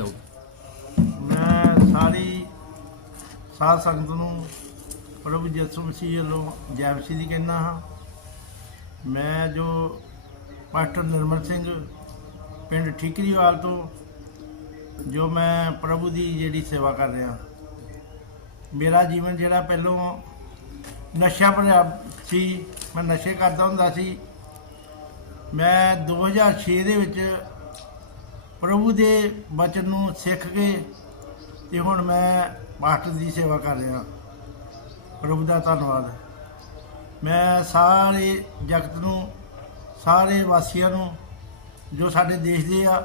ਜਾਊਗੀ। ਮੈਂ ਸਾਰੀ ਸਾਧ ਸੰਗਤ ਨੂੰ ਪ੍ਰਭੂ ਜੇਸੂ ਮਸੀਹ ਵੱਲੋਂ ਜੈ ਮਸੀਹ ਦੀ ਕਹਿੰਦਾ ਹਾਂ। ਮੈਂ ਜੋ ਪਾਸਟਰ ਨਿਰਮਲ ਸਿੰਘ ਪਿੰਡ ਠਿਕਰੀਵਾਲ ਤੋਂ ਜੋ ਮੈਂ ਪ੍ਰਭੂ ਦੀ ਜਿਹੜੀ ਸੇਵਾ ਕਰ ਰਿਹਾ, ਮੇਰਾ ਜੀਵਨ ਜਿਹੜਾ ਪਹਿਲੋਂ ਨਸ਼ਾ ਪੰਜਾਬ ਸੀ, ਮੈਂ ਨਸ਼ੇ ਕਰਦਾ ਹੁੰਦਾ ਸੀ। ਮੈਂ 2006 ਦੇ ਵਿੱਚ ਪ੍ਰਭੂ ਦੇ ਬਚਨ ਨੂੰ ਸਿੱਖ ਕੇ ਤੇ ਹੁਣ ਮੈਂ ਪਾਸਟਰ ਦੀ ਸੇਵਾ ਕਰ ਰਿਹਾ। ਪ੍ਰਭੂ ਦਾ ਧੰਨਵਾਦ। ਮੈਂ ਸਾਰੇ ਜਗਤ ਨੂੰ, ਸਾਰੇ ਵਾਸੀਆਂ ਨੂੰ, ਜੋ ਸਾਡੇ ਦੇਸ਼ ਦੇ ਆ,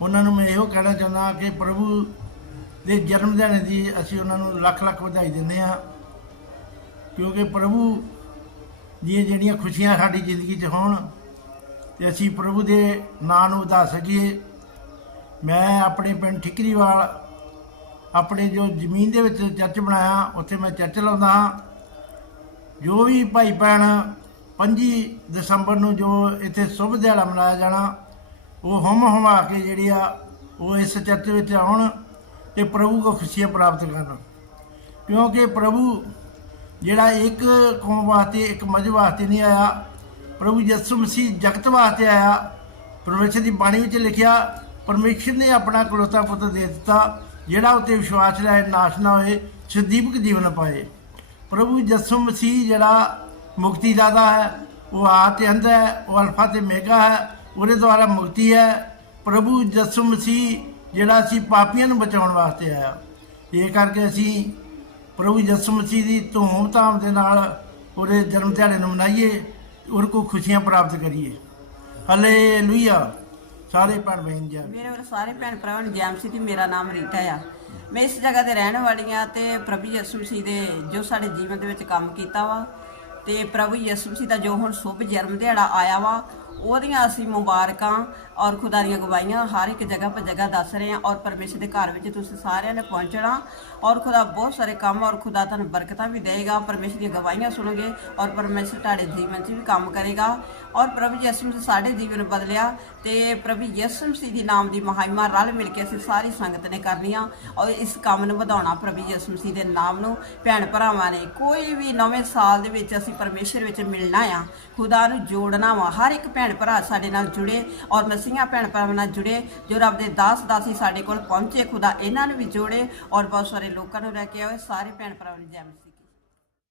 ਉਹਨਾਂ ਨੂੰ ਮੈਂ ਇਹੋ ਕਹਿਣਾ ਚਾਹੁੰਦਾ ਕਿ ਪ੍ਰਭੂ ਦੇ ਜਨਮ ਦਿਨ ਦੀ ਅਸੀਂ ਉਹਨਾਂ ਨੂੰ ਲੱਖ ਲੱਖ ਵਧਾਈ ਦਿੰਦੇ ਆ ਕਿਉਂਕਿ ਪ੍ਰਭੂ ਦੀਆਂ ਜਿਹੜੀਆਂ ਖੁਸ਼ੀਆਂ ਸਾਡੀ ਜ਼ਿੰਦਗੀ 'ਚ ਹੋਣ, ਤੇ ਅਸੀਂ ਪ੍ਰਭੂ ਦੇ ਨਾਂ ਨੂੰ ਵਧਾ ਸਕੀਏ। ਮੈਂ ਆਪਣੇ ਪਿੰਡ ਠਿਕਰੀਵਾਲ, ਆਪਣੇ ਜੋ ਜ਼ਮੀਨ ਦੇ ਵਿੱਚ ਚਰਚ ਬਣਾਇਆ, ਉੱਥੇ ਮੈਂ ਚਰਚ ਲਾਉਂਦਾ ਹਾਂ। ਜੋ ਵੀ ਭਾਈ ਭੈਣ 25 ਦਸੰਬਰ ਨੂੰ ਜੋ ਇੱਥੇ ਸ਼ੁਭ ਦਿਹਾੜਾ ਮਨਾਇਆ ਜਾਣਾ, ਉਹ ਹਮ ਹਮਾ ਕੇ ਜਿਹੜੀ ਆ, ਉਹ ਇਸ ਚਰਚ ਵਿੱਚ ਆਉਣ ਤੇ ਪ੍ਰਭੂ ਕੋ ਖੁਸ਼ੀਆਂ ਪ੍ਰਾਪਤ ਕਰਨ। ਕਿਉਂਕਿ ਪ੍ਰਭੂ ਜਿਹੜਾ ਇੱਕ ਕੌਮ ਵਾਸਤੇ, ਇੱਕ ਮਜ਼ਹਬ ਵਾਸਤੇ ਨਹੀਂ ਆਇਆ, ਪ੍ਰਭੂ ਯਿਸੂ ਮਸੀਹ ਜਗਤ ਵਾਸਤੇ ਆਇਆ ਪਰਮੇਸ਼ਰ ਦੀ ਬਾਣੀ ਵਿੱਚ ਲਿਖਿਆ ਪਰਮੇਸ਼ਰ ਨੇ ਆਪਣਾ ਇਕਲੌਤਾ ਪੁੱਤ ਦੇ ਦਿੱਤਾ, ਜਿਹੜਾ ਉਤੇ ਵਿਸ਼ਵਾਸ ਲੈ ਨਾਸ਼ ਨਾ ਹੋਏ, ਸਦੀਪਕ ਜੀਵਨ ਪਾਏ। ਪ੍ਰਭੂ ਯਿਸੂ ਮਸੀਹ ਜਿਹੜਾ ਮੁਕਤੀ ਦਾਤਾ ਹੈ, ਉਹ ਆ ਤੇ ਅੰਧ ਹੈ, ਉਹ ਅਲਫਾ ਤੇ ਮੇਗਾ ਹੈ, ਉਹਦੇ ਦੁਆਰਾ ਮੁਕਤੀ ਹੈ। ਪ੍ਰਭੂ ਯਿਸੂ ਮਸੀਹ ਜਿਹੜਾ ਸੀ ਪਾਪੀਆਂ ਨੂੰ ਬਚਾਉਣ ਵਾਸਤੇ ਆਇਆ। ਇਹ ਕਰਕੇ ਅਸੀਂ ਪ੍ਰਭੂ ਯਿਸੂ ਮਸੀਹ ਦੀ ਧੂਮ ਧਾਮ ਦੇ ਨਾਲ ਉਹਦੇ ਜਨਮ ਦਿਹਾੜੇ ਨੂੰ ਮਨਾਈਏ ਔਰ ਕੋ ਖੁਸ਼ੀਆਂ ਪ੍ਰਾਪਤ ਕਰੀਏ। ਹਾਲੇਲੂਇਆ। ਸਾਰੇ ਭੈਣ ਬਹਿਨ ਜੀ ਮੇਰੇ ਵੱਲ ਸਾਰੇ ਭੈਣ ਭਰਾਵਾਂ ਨੂੰ ਜੈਮ ਸੀ ਤੇ ਮੇਰਾ ਨਾਮ ਰੀਟਾ ਆ। ਮੈਂ ਇਸ ਜਗ੍ਹਾ ਤੇ ਰਹਿਣ ਵਾਲੀ ਆ ਤੇ ਪ੍ਰਭੂ ਯਿਸੂ ਮਸੀਹ ਦੇ ਜੋ ਸਾਡੇ ਜੀਵਨ ਦੇ ਵਿੱਚ ਕੰਮ ਕੀਤਾ ਵਾ ਤੇ ਪ੍ਰਭੂ ਯਿਸੂ ਮਸੀਹ ਦਾ ਜੋ ਹੁਣ ਸ਼ੁਭ ਜਨਮ ਦਿਹਾੜਾ ਆਇਆ ਵਾ ਉਹਦੀਆਂ ਅਸੀਂ ਮੁਬਾਰਕਾਂ ਔਰ ਖੁਦਾ ਦੀਆਂ ਗਵਾਹੀਆਂ ਹਰ ਇੱਕ ਜਗ੍ਹਾ ਪਰ ਜਗ੍ਹਾ ਦੱਸ ਰਹੇ ਹਾਂ ਔਰ ਪਰਮੇਸ਼ਰ ਦੇ ਘਰ ਵਿੱਚ ਤੁਸੀਂ ਸਾਰਿਆਂ ਨੇ ਪਹੁੰਚਣਾ ਔਰ ਖੁਦਾ ਬਹੁਤ ਸਾਰੇ ਕੰਮ ਔਰ ਖੁਦਾ ਤੁਹਾਨੂੰ ਬਰਕਤਾਂ ਵੀ ਦੇਵੇਗਾ, ਪਰਮੇਸ਼ਰ ਦੀਆਂ ਗਵਾਹੀਆਂ ਸੁਣੋਗੇ ਔਰ ਪਰਮੇਸ਼ਰ ਤੁਹਾਡੇ ਜੀਵਨ 'ਚ ਵੀ ਕੰਮ ਕਰੇਗਾ ਔਰ ਪ੍ਰਭੂ ਯਿਸੂ ਮਸੀਹ ਸਾਡੇ ਜੀਵਨ ਬਦਲਿਆ ਤੇ ਪ੍ਰਭੂ ਯਿਸੂ ਮਸੀਹ ਦੀ ਨਾਮ ਦੀ ਮਹਿਮਾ ਰਲ ਮਿਲ ਕੇ ਅਸੀਂ ਸਾਰੀ ਸੰਗਤ ਨੇ ਕਰਨੀ ਆ ਔਰ ਇਸ ਕੰਮ ਨੂੰ ਵਧਾਉਣਾ ਪ੍ਰਭੂ ਯਿਸੂ ਮਸੀਹ ਦੇ ਨਾਮ ਨੂੰ, ਭੈਣ ਭਰਾਵਾਂ ਨੇ, ਕੋਈ ਵੀ ਨਵੇਂ ਸਾਲ ਦੇ ਵਿੱਚ ਅਸੀਂ ਪਰਮੇਸ਼ਰ ਵਿੱਚ ਮਿਲਣਾ ਆ, ਖੁਦਾ ਨੂੰ ਜੋੜਨਾ ਵਾ, ਹਰ ਇੱਕ ਭੈਣ ਭਰਾ ਸਾਡੇ ਨਾਲ ਜੁੜੇ ਔਰ ਮਸੀਹਾਂ ਭੈਣ ਭਰਾਵਾਂ ਨਾਲ ਜੁੜੇ, ਜੋ ਰੱਬ ਦੇ ਦਾਸ ਦਾਸੀ ਸਾਡੇ ਕੋਲ ਪਹੁੰਚੇ, ਖੁਦਾ ਇਹਨਾਂ ਨੂੰ ਵੀ ਜੋੜੇ ਔਰ ਬਹੁਤ ਸਾਰੇ ਲੋਕਾਂ ਨੂੰ ਲੈ ਕੇ ਆਏ ਸਾਰੇ ਭੈਣ ਭਰਾਵਾਂ ਨੂੰ ਜੈ ਮਸੀਹ।